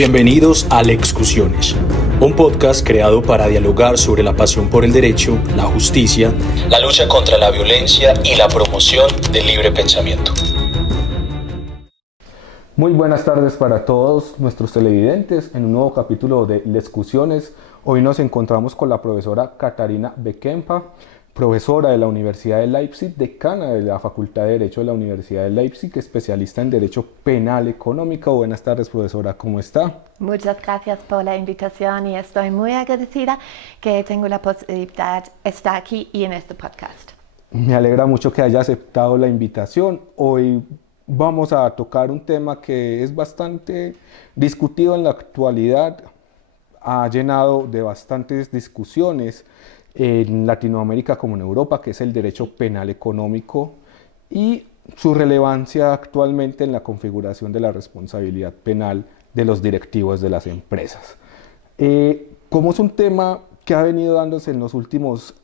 Bienvenidos a Lexcusiones, un podcast creado para dialogar sobre la pasión por el derecho, la justicia, la lucha contra la violencia y la promoción del libre pensamiento. Muy buenas tardes para todos nuestros televidentes en un nuevo capítulo de Lexcusiones. Hoy nos encontramos con la profesora Catarina Beckenpa, profesora de la Universidad de Leipzig, decana de la Facultad de Derecho de la Universidad de Leipzig, especialista en Derecho Penal Económico. Buenas tardes, profesora, ¿cómo está? Muchas gracias por la invitación y estoy muy agradecida que tengo la posibilidad de estar aquí y en este podcast. Me alegra mucho que haya aceptado la invitación. Hoy vamos a tocar un tema que es bastante discutido en la actualidad, ha llenado de bastantes discusiones en Latinoamérica como en Europa, que es el derecho penal económico y su relevancia actualmente en la configuración de la responsabilidad penal de los directivos de las empresas. Como es un tema que ha venido dándose en los últimos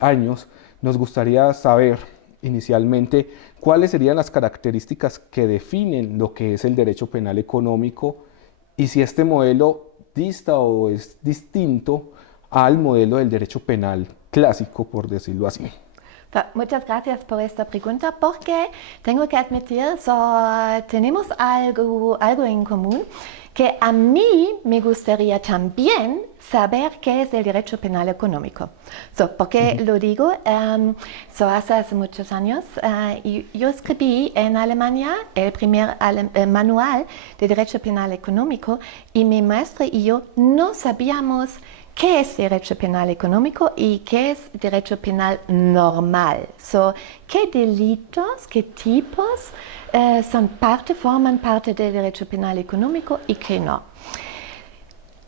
años, nos gustaría saber inicialmente cuáles serían las características que definen lo que es el derecho penal económico y si este modelo dista o es distinto al modelo del derecho penal clásico, por decirlo así. Muchas gracias por esta pregunta porque tengo que admitir, tenemos algo en común, que a mí me gustaría también saber qué es el derecho penal económico. ¿Por qué lo digo? Hace muchos años yo escribí en Alemania el primer manual de derecho penal económico y mi maestra y yo no sabíamos qué es derecho penal económico y qué es derecho penal normal. ¿Qué delitos, qué tipos forman parte del derecho penal económico y qué no?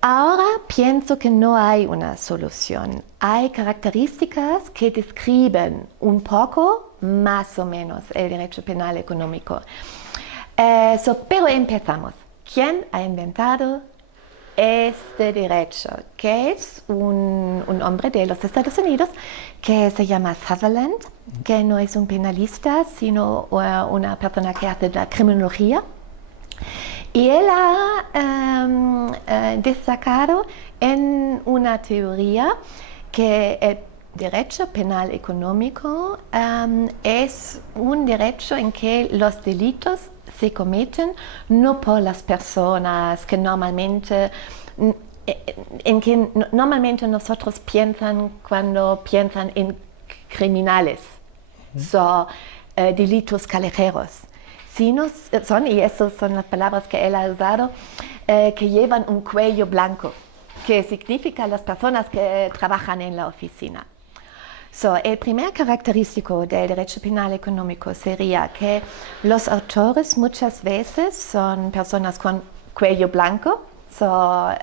Ahora pienso que no hay una solución. Hay características que describen un poco, más o menos, el derecho penal económico. Pero empezamos. ¿Quién ha inventado este derecho? Que es un hombre de los Estados Unidos que se llama Sutherland, que no es un penalista, sino una persona que hace la criminología. Y él ha destacado en una teoría que el derecho penal económico es un derecho en que los delitos se cometen no por las personas que normalmente nosotros piensan cuando piensan en criminales, delitos callejeros, sino y esas son las palabras que él ha usado, que llevan un cuello blanco, que significa las personas que trabajan en la oficina. El primer característico del derecho penal económico sería que los autores muchas veces son personas con cuello blanco,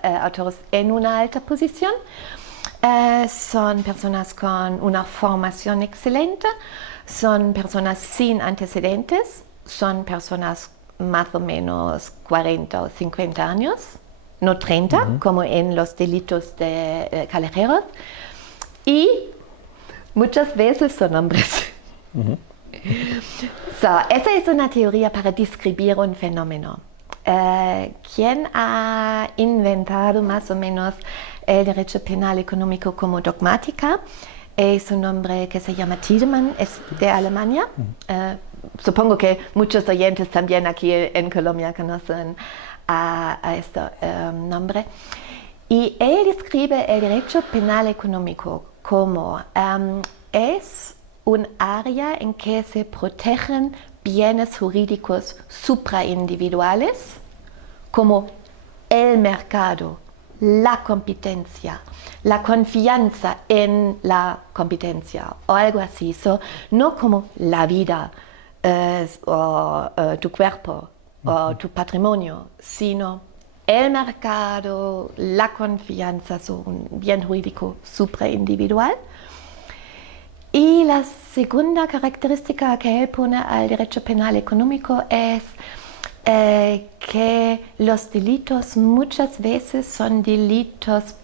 autores en una alta posición, son personas con una formación excelente, son personas sin antecedentes, son personas más o menos 40 o 50 años, no 30, como en los delitos de callejeros, y muchas veces son hombres. Esa es una teoría para describir un fenómeno. ¿Quién ha inventado más o menos el derecho penal económico como dogmática? Es un hombre que se llama Tiedemann, es de Alemania. Supongo que muchos oyentes también aquí en Colombia conocen a este nombre. Y él describe el derecho penal económico como es un área en que se protegen bienes jurídicos supraindividuales como el mercado, la competencia, la confianza en la competencia o algo así. No como la vida o tu cuerpo o tu patrimonio, sino el mercado, la confianza, un bien jurídico supraindividual. Y la segunda característica que él pone al derecho penal económico es que los delitos muchas veces son delitos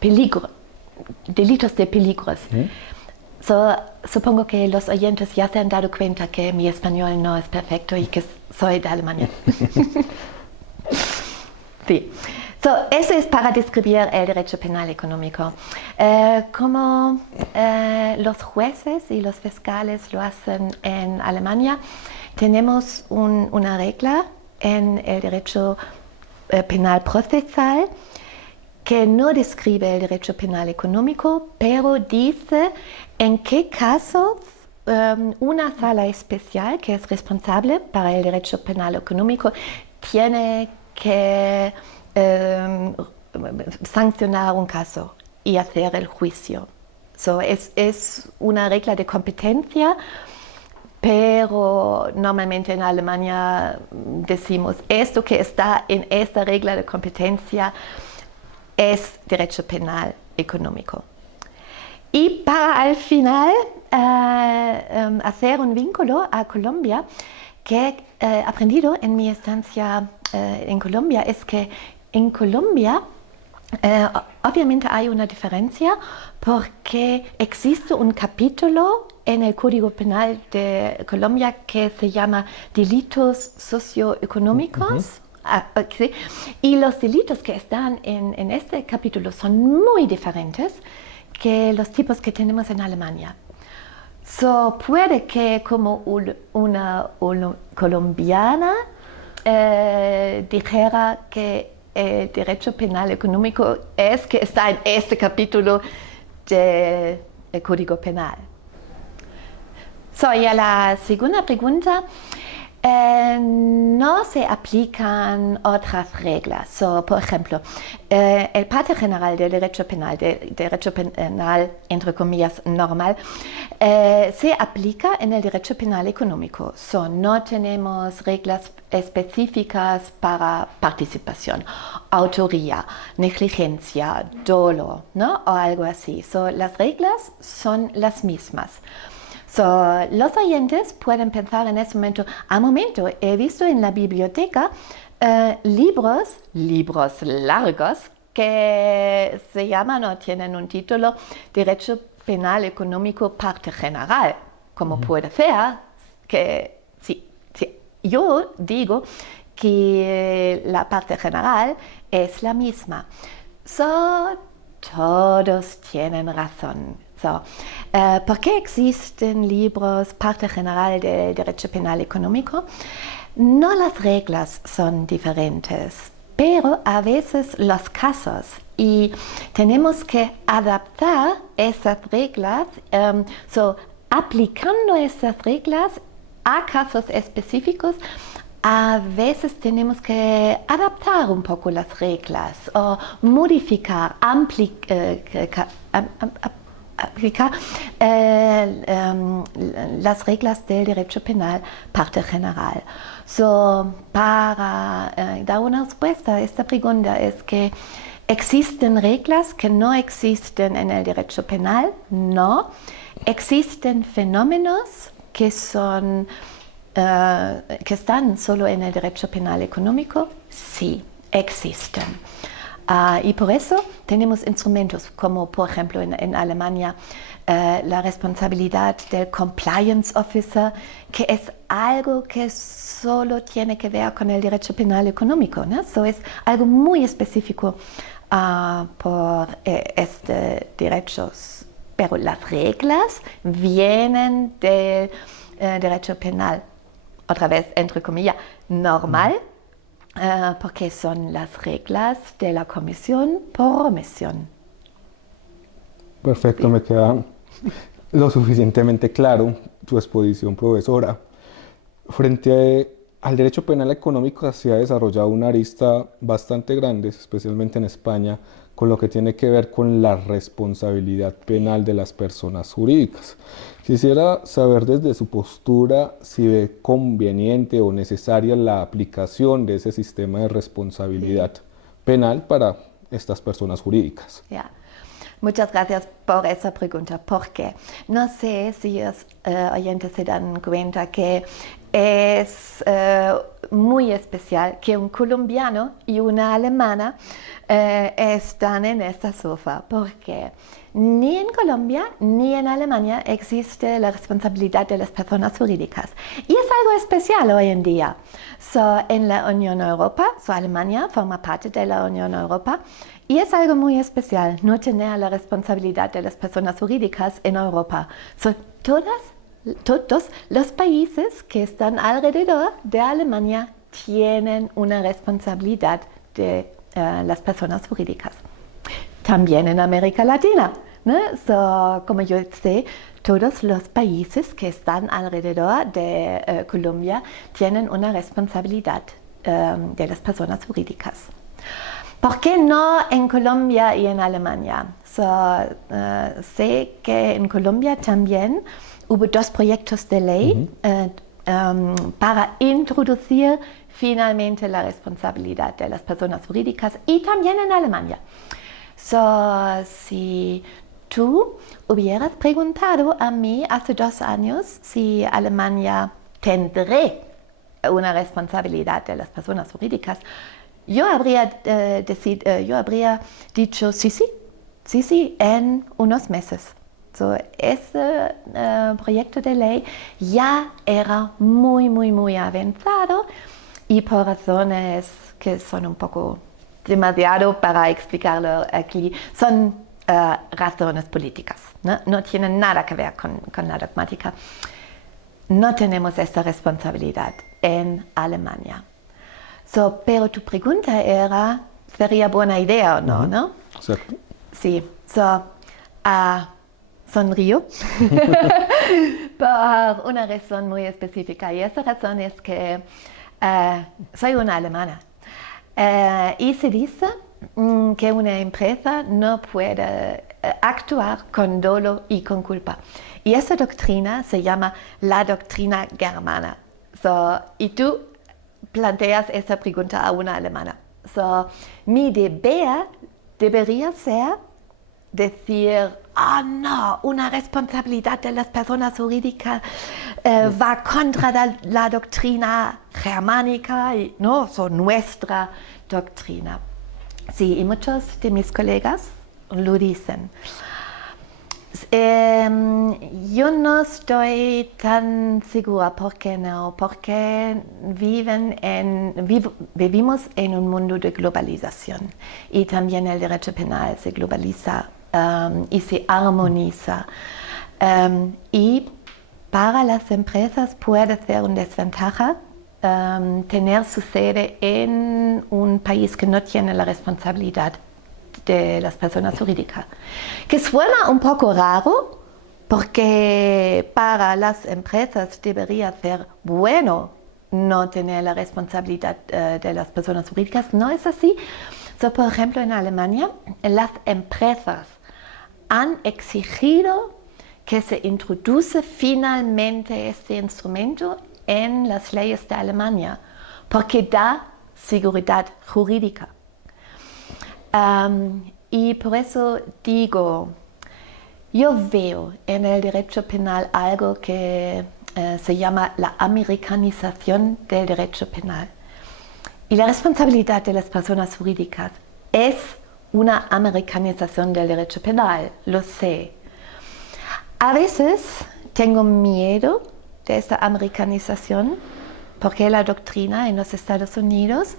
de peligros. Supongo que los oyentes ya se han dado cuenta que mi español no es perfecto y que soy de Alemania. Sí. Eso es para describir el derecho penal económico. Como los jueces y los fiscales lo hacen en Alemania, tenemos una regla en el derecho penal procesal que no describe el derecho penal económico, pero dice en qué casos una sala especial que es responsable para el derecho penal económico tiene que sancionar un caso y hacer el juicio. Es una regla de competencia, pero normalmente en Alemania decimos esto que está en esta regla de competencia es derecho penal económico. Y para al final hacer un vínculo a Colombia, que he aprendido en mi estancia en Colombia, es que en Colombia obviamente hay una diferencia porque existe un capítulo en el Código Penal de Colombia que se llama delitos socioeconómicos. ¿Sí? Y los delitos que están en este capítulo son muy diferentes que los tipos que tenemos en Alemania. Puede que como una colombiana dijera que el derecho penal económico es que está en este capítulo del Código Penal. Y a la segunda pregunta, no se aplican otras reglas. Por ejemplo, el parte general del derecho penal, entre comillas, normal, se aplica en el derecho penal económico. No tenemos reglas específicas para participación, autoría, negligencia, dolo, ¿no? O algo así. Las reglas son las mismas. Los oyentes pueden pensar en ese momento, he visto en la biblioteca libros largos que se llaman o tienen un título Derecho Penal Económico Parte General, como puede ser que si yo digo que la parte general es la misma. Todos tienen razón. ¿Por qué existen libros parte general del derecho penal económico? No las reglas son diferentes, pero a veces los casos y tenemos que adaptar esas reglas, aplicando esas reglas a casos específicos. A veces tenemos que adaptar un poco las reglas o modificar, aplicar las reglas del derecho penal parte general. Para dar una respuesta a esta pregunta es que existen reglas que no existen en el derecho penal, no. Existen fenómenos que están solo en el derecho penal económico, sí, existen. Y por eso tenemos instrumentos como, por ejemplo, en Alemania, la responsabilidad del compliance officer, que es algo que solo tiene que ver con el derecho penal económico, ¿no? Es algo muy específico por este derecho, pero las reglas vienen del derecho penal, otra vez entre comillas, normal. Porque son las reglas de la comisión por omisión. Perfecto, me queda lo suficientemente claro tu exposición, profesora. Frente al derecho penal económico se ha desarrollado una arista bastante grande, especialmente en España, con lo que tiene que ver con la responsabilidad penal de las personas jurídicas. Quisiera saber desde su postura si ve conveniente o necesaria la aplicación de ese sistema de responsabilidad penal para estas personas jurídicas. Muchas gracias por esa pregunta, porque no sé si los oyentes se dan cuenta que es muy especial que un colombiano y una alemana están en esta sofá, porque ni en Colombia ni en Alemania existe la responsabilidad de las personas jurídicas. Y es algo especial hoy en día. En la Unión Europea, Alemania forma parte de la Unión Europea, y es algo muy especial no tener la responsabilidad de las personas jurídicas en Europa. Todos los países que están alrededor de Alemania tienen una responsabilidad de las personas jurídicas. También en América Latina, ¿no? Como yo sé, todos los países que están alrededor de Colombia tienen una responsabilidad de las personas jurídicas. ¿Por qué no en Colombia y en Alemania? Sé que en Colombia también hubo 2 proyectos de ley para introducir finalmente la responsabilidad de las personas jurídicas, y también en Alemania. Si tú hubieras preguntado a mí hace 2 años si Alemania tendré una responsabilidad de las personas jurídicas, yo habría dicho sí, en unos meses. Ese proyecto de ley ya era muy avanzado, y por razones que son un poco demasiado para explicarlo aquí, son razones políticas, ¿no? No tienen nada que ver con la dogmática. No tenemos esta responsabilidad en Alemania. Pero tu pregunta era, ¿sería buena idea o no? ¿No? Exacto. Sí. Sonrío por una razón muy específica, y esa razón es que soy una alemana, y se dice que una empresa no puede actuar con dolo y con culpa, y esa doctrina se llama la doctrina germana. Y tú planteas esa pregunta a una alemana. Mi deber debería ser decir, no, una responsabilidad de las personas jurídicas va contra la doctrina germánica, y no, nuestra doctrina. Sí, y muchos de mis colegas lo dicen. Yo no estoy tan segura. ¿Por qué no? Porque vivimos en un mundo de globalización, y también el derecho penal se globaliza y se armoniza. Y para las empresas puede ser una desventaja tener su sede en un país que no tiene la responsabilidad de las personas jurídicas, que suena un poco raro, porque para las empresas debería ser bueno no tener la responsabilidad de las personas jurídicas. No es así. Por ejemplo, en Alemania, las empresas han exigido que se introduce finalmente este instrumento en las leyes de Alemania, porque da seguridad jurídica. Y por eso digo, yo veo en el derecho penal algo que se llama la americanización del derecho penal. Y la responsabilidad de las personas jurídicas es una americanización del derecho penal, lo sé. A veces tengo miedo de esta americanización, porque la doctrina en los Estados Unidos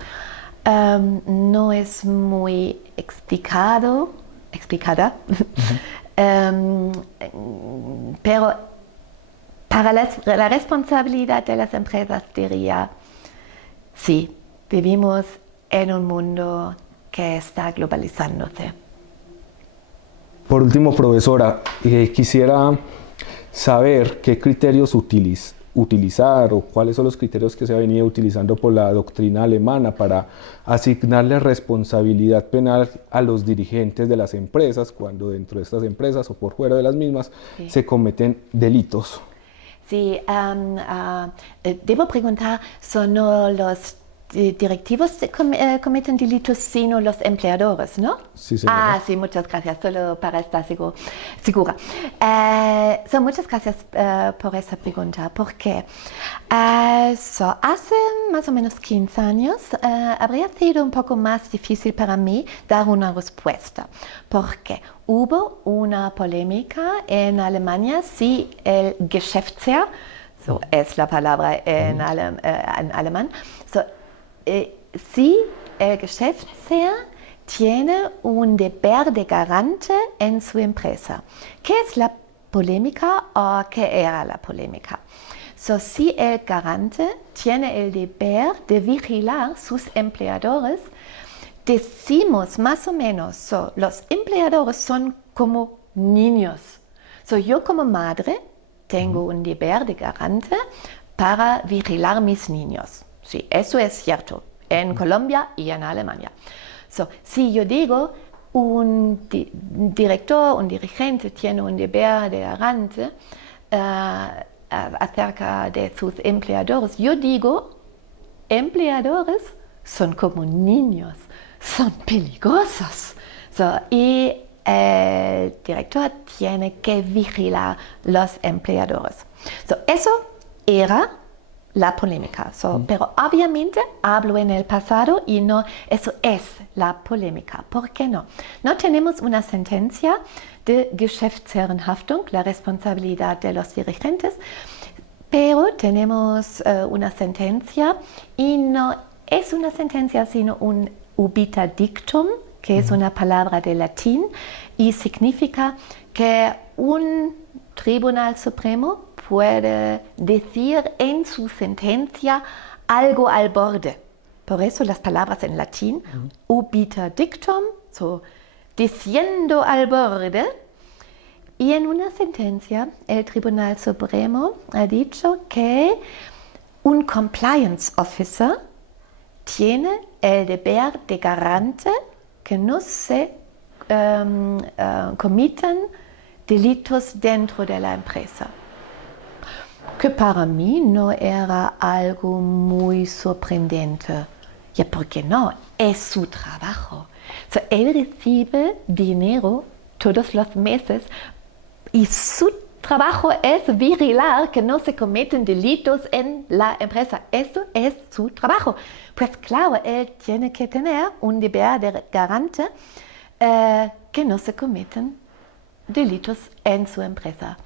no es muy explicada, pero para la responsabilidad de las empresas diría, sí, vivimos en un mundo que está globalizándose. Por último, profesora, quisiera saber qué criterios utilizar, o cuáles son los criterios que se ha venido utilizando por la doctrina alemana para asignarle responsabilidad penal a los dirigentes de las empresas cuando dentro de estas empresas o por fuera de las mismas se cometen delitos. Sí, debo preguntar, ¿son los directivos cometen delitos, sino los empleadores, ¿no? Sí, señora. Ah, sí, muchas gracias, solo para estar segura. Muchas gracias por esa pregunta, porque hace más o menos 15 años habría sido un poco más difícil para mí dar una respuesta, porque hubo una polémica en Alemania si el Geschäftsherr, es la palabra en alemán, si el Geschäftsherr tiene un deber de garante en su empresa. ¿Qué es la polémica o qué era la polémica? Si el garante tiene el deber de vigilar sus empleadores, decimos más o menos, los empleadores son como niños. Yo como madre tengo un deber de garante para vigilar mis niños. Sí, eso es cierto, en Colombia y en Alemania. Si yo digo, un director, un dirigente tiene un deber de garante acerca de sus empleadores, yo digo, empleadores son como niños, son peligrosos. Y el director tiene que vigilar los empleadores. Eso era la polémica, pero obviamente hablo en el pasado y no, eso es la polémica. ¿Por qué no? No tenemos una sentencia de Geschäftsherrenhaftung, la responsabilidad de los dirigentes, pero tenemos una sentencia y no es una sentencia sino un obiter dictum, que es una palabra de latín y significa que un Tribunal Supremo puede decir en su sentencia algo al borde. Por eso las palabras en latín, obiter dictum, diciendo al borde. Y en una sentencia el Tribunal Supremo ha dicho que un compliance officer tiene el deber de garante que no se comitan delitos dentro de la empresa. Que para mí no era algo muy sorprendente. ¿Y por qué no? Es su trabajo. Él recibe dinero todos los meses y su trabajo es vigilar que no se cometen delitos en la empresa. Eso es su trabajo. Pues claro, él tiene que tener un deber de garante que no se cometen delitos en su empresa.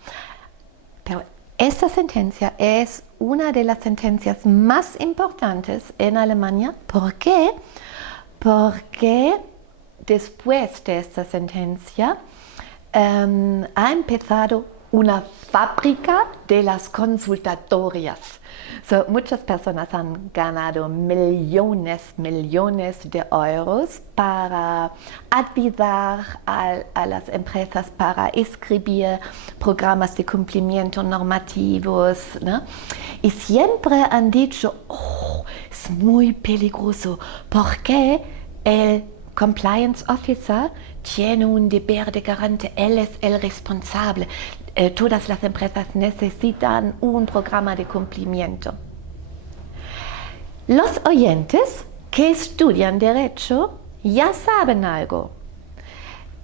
Pero esta sentencia es una de las sentencias más importantes en Alemania. ¿Por qué? Porque después de esta sentencia ha empezado una fábrica de las consultatorias. Muchas personas han ganado millones de euros para ayudar a las empresas para escribir programas de cumplimiento normativos, ¿no? Y siempre han dicho, es muy peligroso porque el compliance officer tiene un deber de garante, él es el responsable. Todas las empresas necesitan un programa de cumplimiento. Los oyentes que estudian Derecho ya saben algo.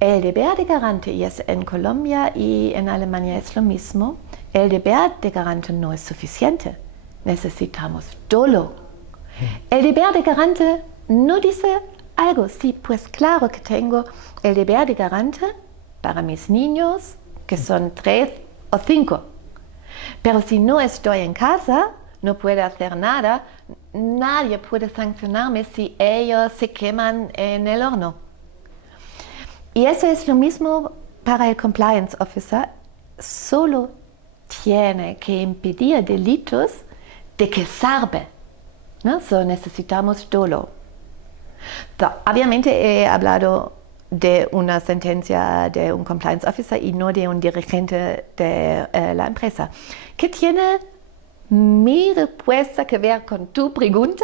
El deber de garante, y es en Colombia y en Alemania es lo mismo, el deber de garante no es suficiente. Necesitamos dolo. El deber de garante no dice algo. Sí, pues claro que tengo el deber de garante para mis niños, que son 3 o 5. Pero si no estoy en casa, no puedo hacer nada, nadie puede sancionarme si ellos se queman en el horno. Y eso es lo mismo para el compliance officer, solo tiene que impedir delitos de que sabe, ¿no? Necesitamos dolo. Obviamente he hablado de una sentencia de un compliance officer y no de un dirigente de la empresa. ¿Qué tiene mi respuesta que ver con tu pregunta?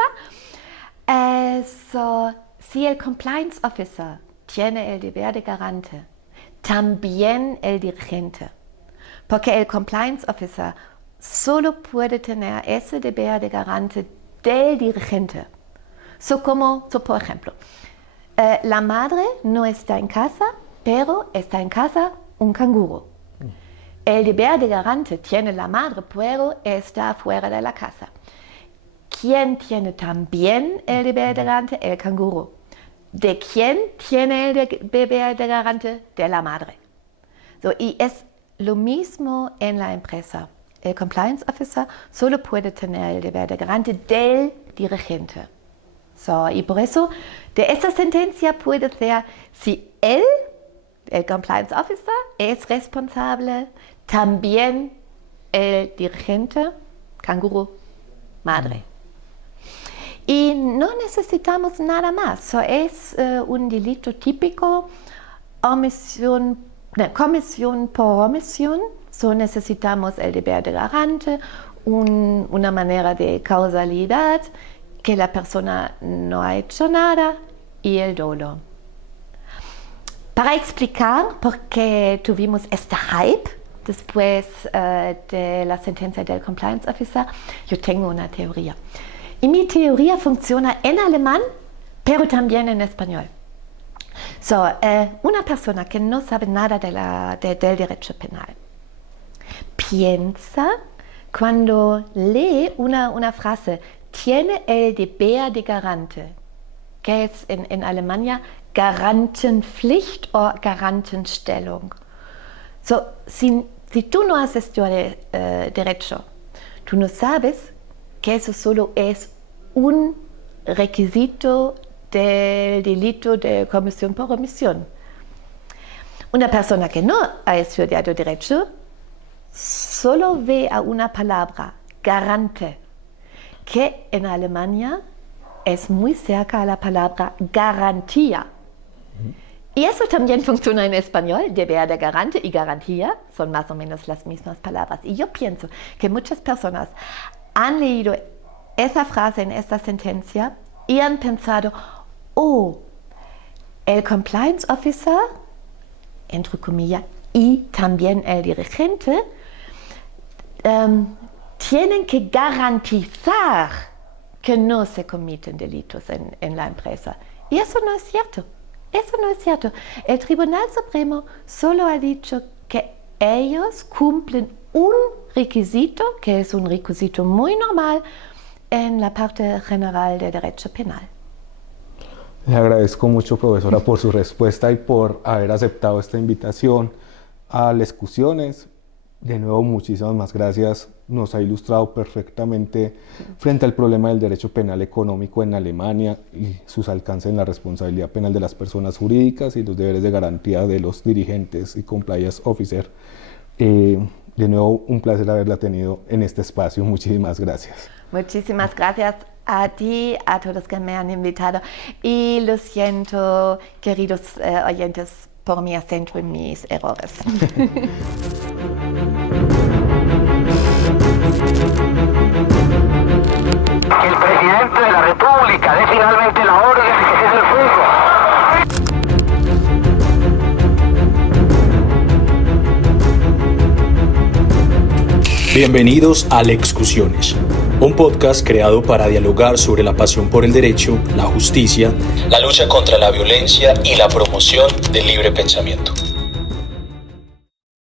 Si el compliance officer tiene el deber de garante, también el dirigente, porque el compliance officer solo puede tener ese deber de garante del dirigente. Por ejemplo, la madre no está en casa, pero está en casa un canguro. El deber de garante tiene la madre, pero está fuera de la casa. ¿Quién tiene también el deber de garante? El canguro. ¿De quién tiene el deber de garante? De la madre. Y es lo mismo en la empresa. El compliance officer solo puede tener el deber de garante del dirigente. Y por eso, de esta sentencia puede ser si él, el compliance officer, es responsable, también el dirigente, canguro, madre. Y no necesitamos nada más. Es un delito típico, comisión por omisión. Necesitamos el deber de garante, una manera de causalidad, que la persona no ha hecho nada y el dolo. Para explicar por qué tuvimos este hype después de la sentencia del compliance officer, yo tengo una teoría. Y mi teoría funciona en alemán, pero también en español. Una persona que no sabe nada del derecho penal piensa cuando lee una frase, tiene el deber de garante, que es en Alemania Garantenpflicht o Garantenstellung. Si tú no has estudiado derecho, tú no sabes que eso solo es un requisito del delito de comisión por omisión. Una persona que no ha estudiado derecho solo ve a una palabra, garante, que en Alemania es muy cerca a la palabra garantía. Y eso también funciona en español, deber de garante y garantía son más o menos las mismas palabras. Y yo pienso que muchas personas han leído esa frase en esta sentencia y han pensado, el compliance officer, entre comillas, y también el dirigente, tienen que garantizar que no se cometen delitos en la empresa. Y eso no es cierto. Eso no es cierto. El Tribunal Supremo solo ha dicho que ellos cumplen un requisito, que es un requisito muy normal en la parte general de derecho penal. Le agradezco mucho, profesora, por su respuesta y por haber aceptado esta invitación a las discusiones. De nuevo, muchísimas más gracias. Nos ha ilustrado perfectamente frente al problema del derecho penal económico en Alemania y sus alcances en la responsabilidad penal de las personas jurídicas y los deberes de garantía de los dirigentes y compliance officer. De nuevo, un placer haberla tenido en este espacio. Muchísimas gracias. Muchísimas gracias a ti, a todos que me han invitado. Y lo siento, queridos oyentes, por mi acento y mis errores. El presidente de la República dé finalmente la orden de que cese el fuego. Bienvenidos a Lexcusiones, un podcast creado para dialogar sobre la pasión por el derecho, la justicia, la lucha contra la violencia y la promoción del libre pensamiento.